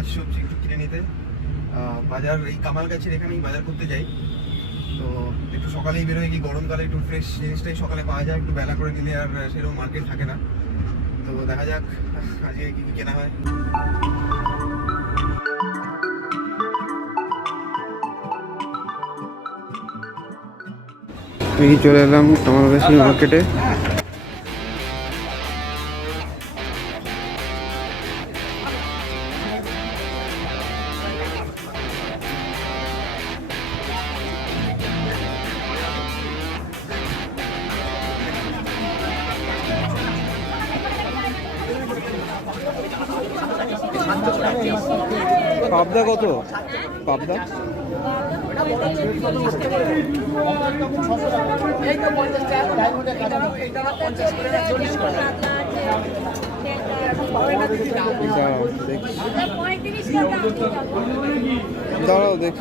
মাছ সবজি একটু কিনে নিতে। বাজার এই কামালগাছির এখানেই বাজার করতে যাই, তো একটু সকালেই বেরোয়, কি গরমকালে একটু ফ্রেশ জিনিসটাই সকালে পাওয়া যায়, একটু বেলা করে নিলে আর সেরকম মার্কেট থাকে না। তো দেখা যাক আজকে কী কী কেনা হয়। এই চলে এলাম কামালগাছি মার্কেটে। পাবদা কত? পাবদা দাঁড়াও দেখ।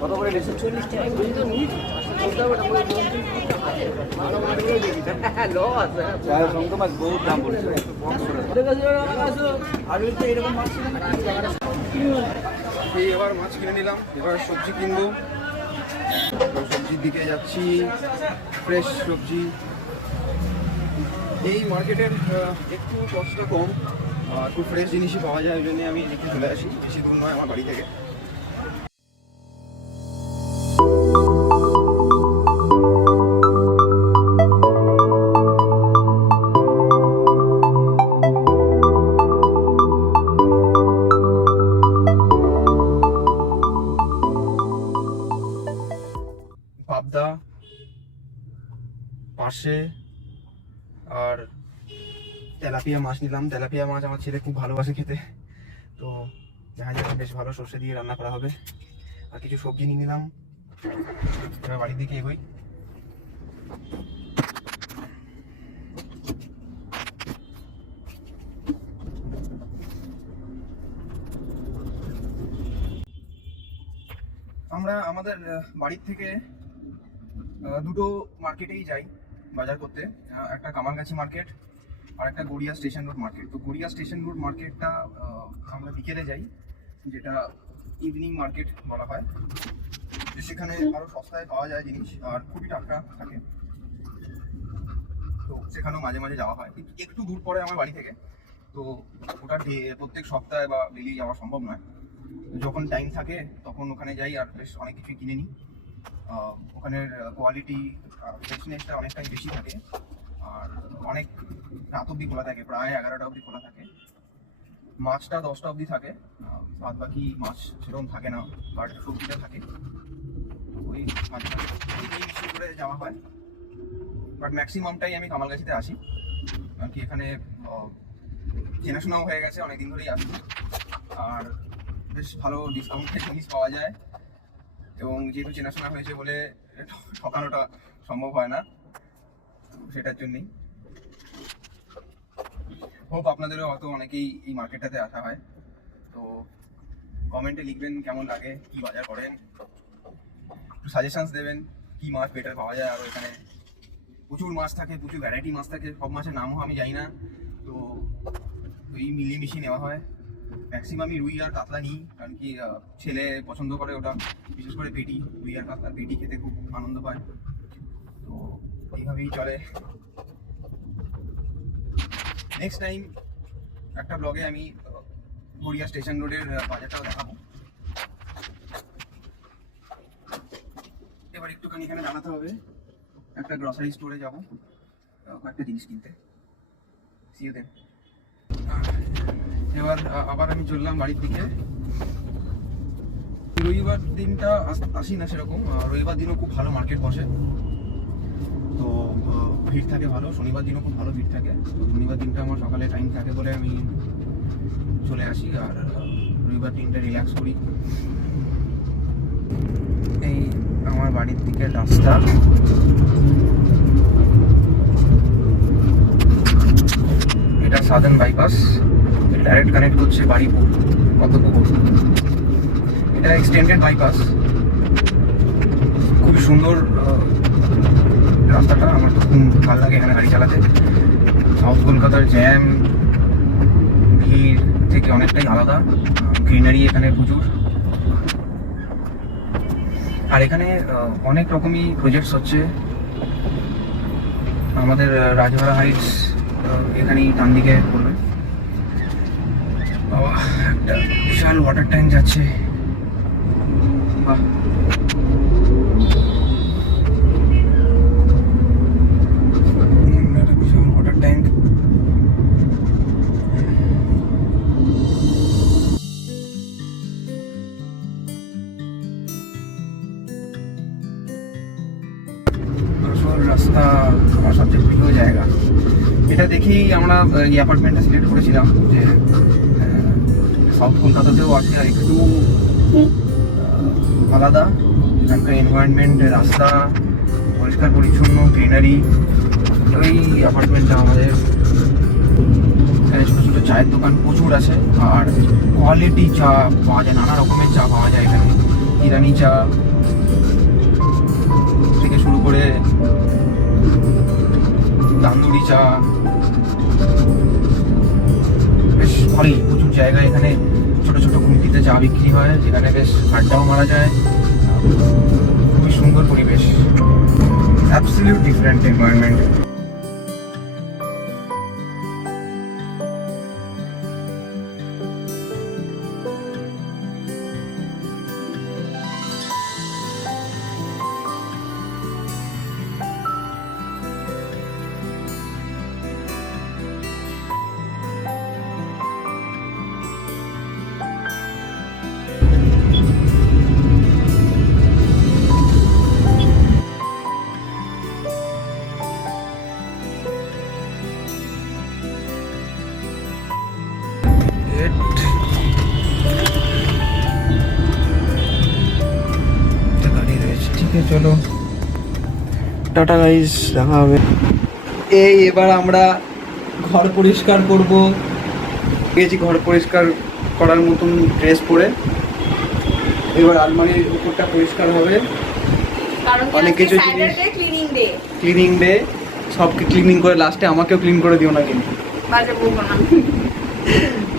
কত করে নিচ্ছে? 40 টাকা। বহুত দাম পড়েছে। এবার মাছ কিনে নিলাম, এবার সবজি কিনবো। সবজির দিকে যাচ্ছি, ফ্রেশ সবজি। এই মার্কেটের একটু কষ্টটা কম, একটু ফ্রেশ জিনিসই পাওয়া যায়, ওই জন্য আমি এদিকে চলে আসি। বেশি দূর নয় আমার বাড়ি থেকে। পাবদা পাশে আর তেলাপিয়া মাছ নিলাম। তেলাপিয়া মাছ আমার ছেলে খুব ভালোবাসে খেতে, তো দেখা যাচ্ছে বেশ ভালো সর্ষে দিয়ে রান্না করা হবে। আর কিছু সবজি নিয়ে নিলাম, এবার বাড়ির দিকে এগোই। আমরা আমাদের বাড়ির থেকে দুটো মার্কেটেই যাই বাজার করতে, একটা কামালগাছি মার্কেট আর একটা গড়িয়া স্টেশন রোড মার্কেট। তো গড়িয়া স্টেশন রোড মার্কেটটা আমরা বিকেলে যাই, যেটা ইভিনিং মার্কেট বলা হয়। সেখানে আরও সস্তায় পাওয়া যায় জিনিস আর খুবই টাটকা থাকে, তো সেখানেও মাঝে মাঝে যাওয়া হয়। কিন্তু একটু দূর পরে আমার বাড়ি থেকে, তো ওটা প্রত্যেক সপ্তাহে বা ডেলি যাওয়া সম্ভব নয়। যখন টাইম থাকে তখন ওখানে যাই আর বেশ অনেক কিছুই কিনে নিই। ওখানের কোয়ালিটি ফ্রেশনেসটা অনেকটাই বেশি থাকে, আর অনেক রাত অবধি খোলা থাকে, প্রায় 11টা অবধি খোলা থাকে। মাছটা 10টা অবধি থাকে, বাদ বাকি মাছ সেরকম থাকে না, বাট সবজিটা থাকে। ওই মাঝে মাঝে বেশি করে যাওয়া হয়, বাট ম্যাক্সিমামটাই আমি কামালগাছিতে আসি, কারণ কি এখানে চেনাশোনাও হয়ে গেছে, অনেকদিন ধরেই আসি। আর বেশ ভালো ডিসকাউন্টের জিনিস পাওয়া যায়, এবং যেহেতু চেনাশোনা হয়েছে বলে ঠকানোটা সম্ভব হয় না, সেটার জন্যই হোপ আপনাদেরও হয়তো অনেকেই এই মার্কেটটাতে আসা হয়। তো কমেন্টে লিখবেন কেমন লাগে, কি বাজার করেন, একটু সাজেশনস দেবেন কি মাছ বেটার পাওয়া যায়। আর এখানে প্রচুর মাছ থাকে, প্রচুর ভ্যারাইটি মাছ থাকে, সব মাছের নামও আমি জানি না, তো ওই মিলিয়ে মিশিয়ে নেওয়া হয়। ম্যাক্সিমামই রুই আর কাতলা নিই, কারণ কি ছেলে পছন্দ করে ওটা, বিশেষ করে পেটি, রুই আর কাতলার পেটি খেতে খুব আনন্দ পায়। তো এইভাবেই চলে। নেক্সট টাইম একটা ব্লগে আমি গড়িয়া স্টেশন রোডের বাজারটাও দেখাবো। এবার একটুখানি এখানে দাঁড়াতে হবে, একটা গ্রসারি স্টোরে যাবো কয়েকটা জিনিস কিনতে। See you then. এবার আবার আমি চললাম বাড়ির দিকে। রবিবার দিনটা আসি না সেরকম, রবিবার দিনও খুব ভালো মার্কেট বসে, তো ভিড় থাকে ভালো। শনিবার দিনও খুব ভালো ভিড় থাকে, তো শনিবার দিনটা আমার সকালে টাইম থাকে বলে আমি চলে আসি, আর রবিবার দিনটা রিল্যাক্স করি। এই আমার বাড়ির দিকে রাস্তা, এটা সাদার্ন বাইপাস। ডাইরেক্ট কানেক্ট করছে বাড়িপুর কতপুকুর। এটা এক্সটেন্ডেড বাইপাস, খুবই সুন্দর রাস্তাটা। আমার তো খুব ভালো লাগে এখানে গাড়ি চালাতে। সাউথ কলকাতার জ্যাম ভিড় থেকে অনেকটাই আলাদা। গ্রিনারি এখানে প্রচুর, আর এখানে অনেক রকমই প্রজেক্টস হচ্ছে। আমাদের রাজভাড়া হাইটস এখানেই ডান দিকে পড়বে। বাবা, একটা বিশাল ওয়াটার ট্যাঙ্ক যাচ্ছে। বাহ, একটা বিশাল ওয়াটার ট্যাঙ্ক। আসল রাস্তা আমার সবচেয়ে প্রিয় জায়গা। এটা দেখেই আমরা এই অ্যাপার্টমেন্টটা সিলেক্ট করেছিলাম, যে সাউথ কলকাতাতেও আছে আর একটু আলাদা। এখানকার এনভায়রনমেন্ট, রাস্তা পরিষ্কার পরিচ্ছন্ন, গ্রিনারি। ওই অ্যাপার্টমেন্টটা আমাদের। এখানে ছোটো ছোটো চায়ের দোকান প্রচুর আছে, আর কোয়ালিটি চা পাওয়া যায়, নানা রকমের চা পাওয়া যায় এখানে। ইরানি চা থেকে শুরু করে তান্দুরি চা, বেশ ভালোই। প্রচুর জায়গায় এখানে ছোট ছোট ঘুমটিতে চা বিক্রি হয়, যেখানে বেশ আড্ডাও মারা যায়। খুবই সুন্দর পরিবেশ, অ্যাবসলিউট ডিফারেন্ট এনভায়রনমেন্ট। ঠিক আছে, চলো টাটা গাইস, দেখা হবে। এই এবার আমরা ঘর পরিষ্কার করব। গেছি ঘর পরিষ্কার করার মতন ড্রেস পরে। এবার আলমারির উপরটা পরিষ্কার হবে, কারণ অনেক কিছু জিনিস ক্লিনিং ডে। সবকে ক্লিনিং করে লাস্টে আমাকেও ক্লিন করে দিও না কিন্তু। বাজে বলবো না।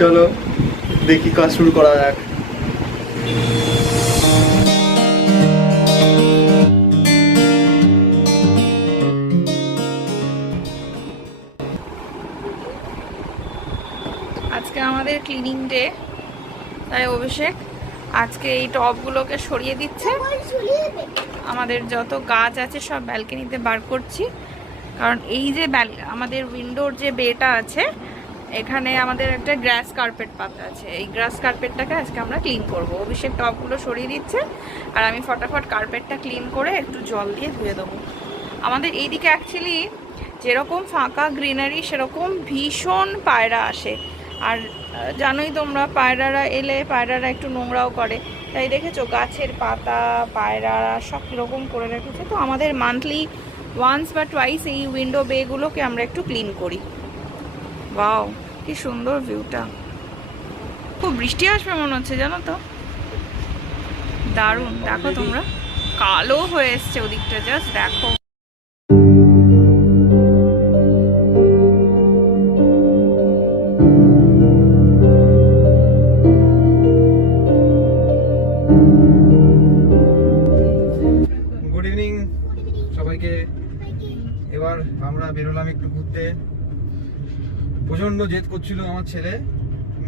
চলো দেখি কাজ শুরু করা যাক। আজকে আমাদের ক্লিনিং ডে, তাই অভিষেক আজকে এই টবগুলোকে সরিয়ে দিচ্ছে। আমাদের যত গাছ আছে সব ব্যালকনিতে বার করছি, কারণ এই যে আমাদের উইন্ডোর যে বেটা আছে, এখানে আমাদের একটা গ্রাস কার্পেট পাতা আছে। এই গ্রাস কার্পেটটাকে আজকে আমরা ক্লিন করব। অভিষেক টবগুলো সরিয়ে দিচ্ছে, আর আমি ফটাফট কার্পেটটা ক্লিন করে একটু জল দিয়ে ধুয়ে দেবো। আমাদের এইদিকে অ্যাকচুয়ালি যেরকম ফাঁকা গ্রিনারি, সেরকম ভীষণ পায়রা আসে। আর জানোই তোমরা, পায়রারা এলে পায়রারা একটু নোংরাও করে। তাই দেখেছো গাছের পাতা পায়রারা সব কীরকম করে রেখেছে। তো আমাদের মান্থলি ওয়ান্স বা টুয়াইস এই উইন্ডো বেগুলোকে আমরা একটু ক্লিন করি। ওয়াও, কি সুন্দর ভিউটা। খুব বৃষ্টি আসবে মনে হচ্ছে, জানো তো। দারুণ, দেখো তোমরা, কালো হয়ে এসছে ওদিকটা, জাস্ট দেখো। গুড ইভিনিং সবাইকে। এবার আমরা বেরোলাম একটু ঘুরতে। প্রচন্ড জেদ করছিল আমার ছেলে,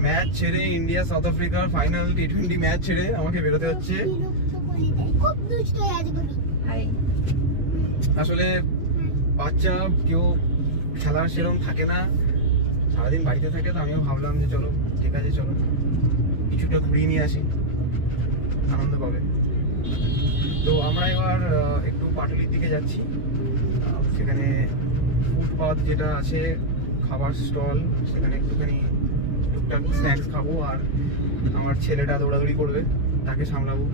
ম্যাচ ছেড়ে, ইন্ডিয়া সাউথ আফ্রিকার ফাইনাল T20 ম্যাচ ছেড়ে আমাকে বেরোতে হচ্ছে। আসলে বাচ্চা কেউ খেলার সেরকম থাকে না, সারাদিন বাড়িতে থাকে। তো আমিও ভাবলাম যে চলো ঠিক আছে, চলো কিছুটা ঘুরিয়ে নিয়ে আসি, আনন্দ পাবে। তো আমরা এবার একটু পাটুলির দিকে যাচ্ছি। সেখানে ফুটপাথ যেটা আছে, খাবার স্টল, সেখানে একটুখানি টুকটাক স্ন্যাক্স খাবো। আর আমার ছেলেটা দৌড়াদৌড়ি করবে, তাকে সামলাবো।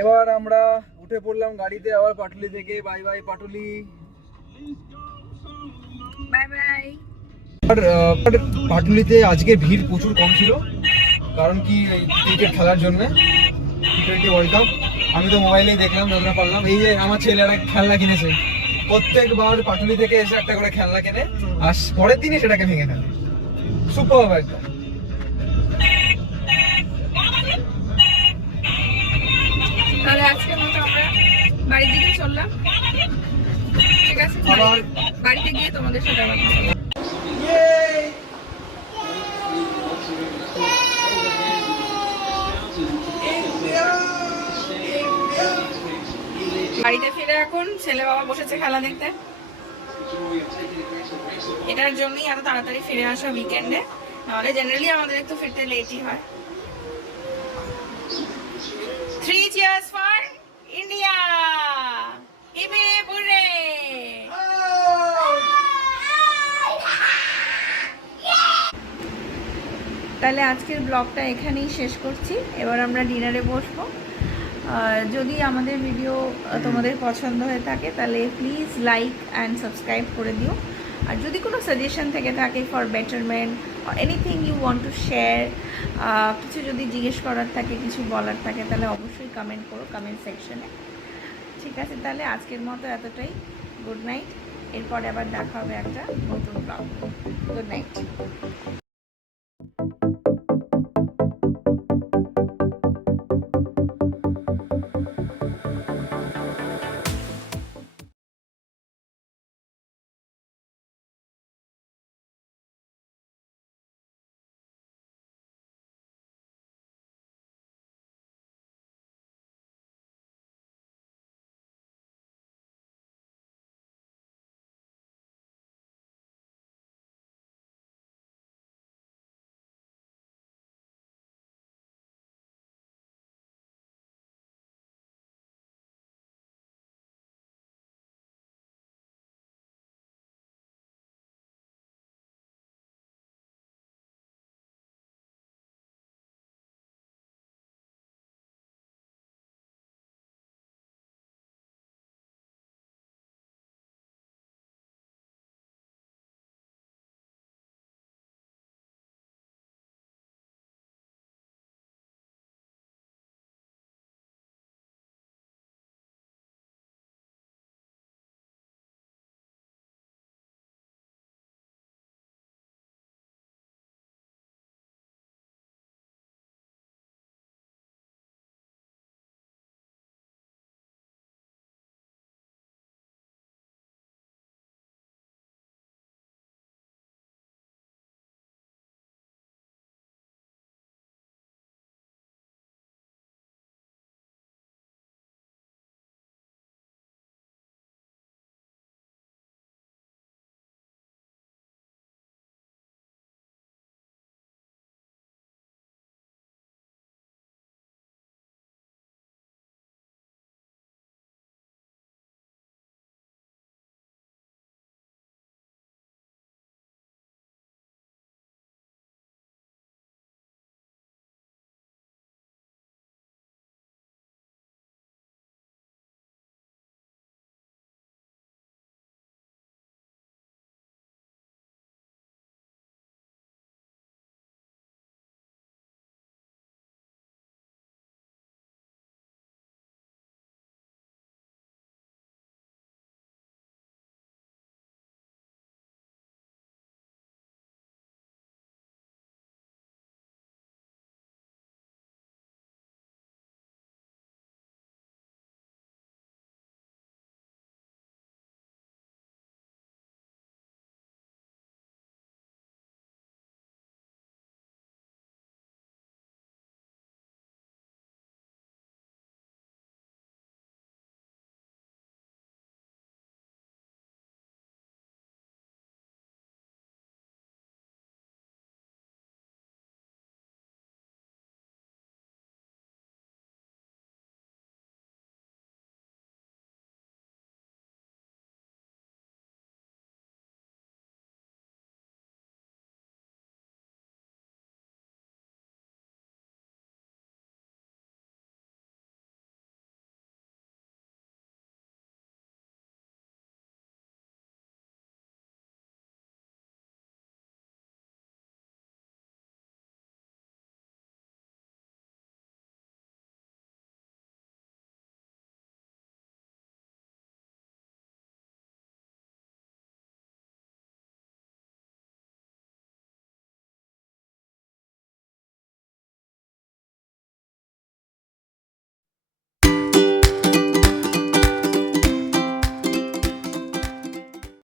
এবার আমরা উঠে পড়লাম গাড়িতে আবার পাটুলি থেকে। Bye bye Patuli. Bye bye. আর পাটুলিতে আজকে ভিড় প্রচুর কম ছিল, কারণ কি ক্রিকেট খেলার জন্য, টি20 ওয়ার্ল্ড কাপ। আমি তো মোবাইলেই দেখলাম যতটা পারলাম। এই যে আমার ছেলে একটা খেলনা কিনেছে, প্রত্যেকবার পাটুলি থেকে এসে একটা করে খেলনা কেনে আর পরের দিনই সেটাকে ভেঙে ফেলে। সুপার একদম। তাহলে আজকের মতো আমরা বাড়ির দিকে চললাম, ঠিক আছে? আবার বাড়িতে গিয়ে তোমাদের সাথে আবার কথা বলবো। বাড়িতে ফিরে এখন ছেলে বাবা বসেছে খেলা দেখতে। এটার জন্যই এত তাড়াতাড়ি ফিরে আসা উইকেন্ডে, নাহলে জেনারেলি আমাদের একটু ফিরতে লেটই হয়। 3 cheers for India! Hip hip hooray! তাহলে আজকের ব্লগটা এখানেই শেষ করছি। এবার আমরা ডিনারে বসবো। যদি আমাদের ভিডিও তোমাদের পছন্দ হয়ে থাকে তাহলে প্লিজ লাইক অ্যান্ড সাবস্ক্রাইব করে দিও। আর যদি কোনো সাজেশন থেকে থাকে for betterment or anything you want to share, কিছু যদি জিজ্ঞেস করার থাকে, কিছু বলার থাকে, তাহলে অবশ্যই কমেন্ট করো কমেন্ট সেকশনে। ঠিক আছে, তাহলে আজকের মতো এতটাই। Good night. এরপরে আবার দেখা হবে একটা নতুন ব্লগ। Good night.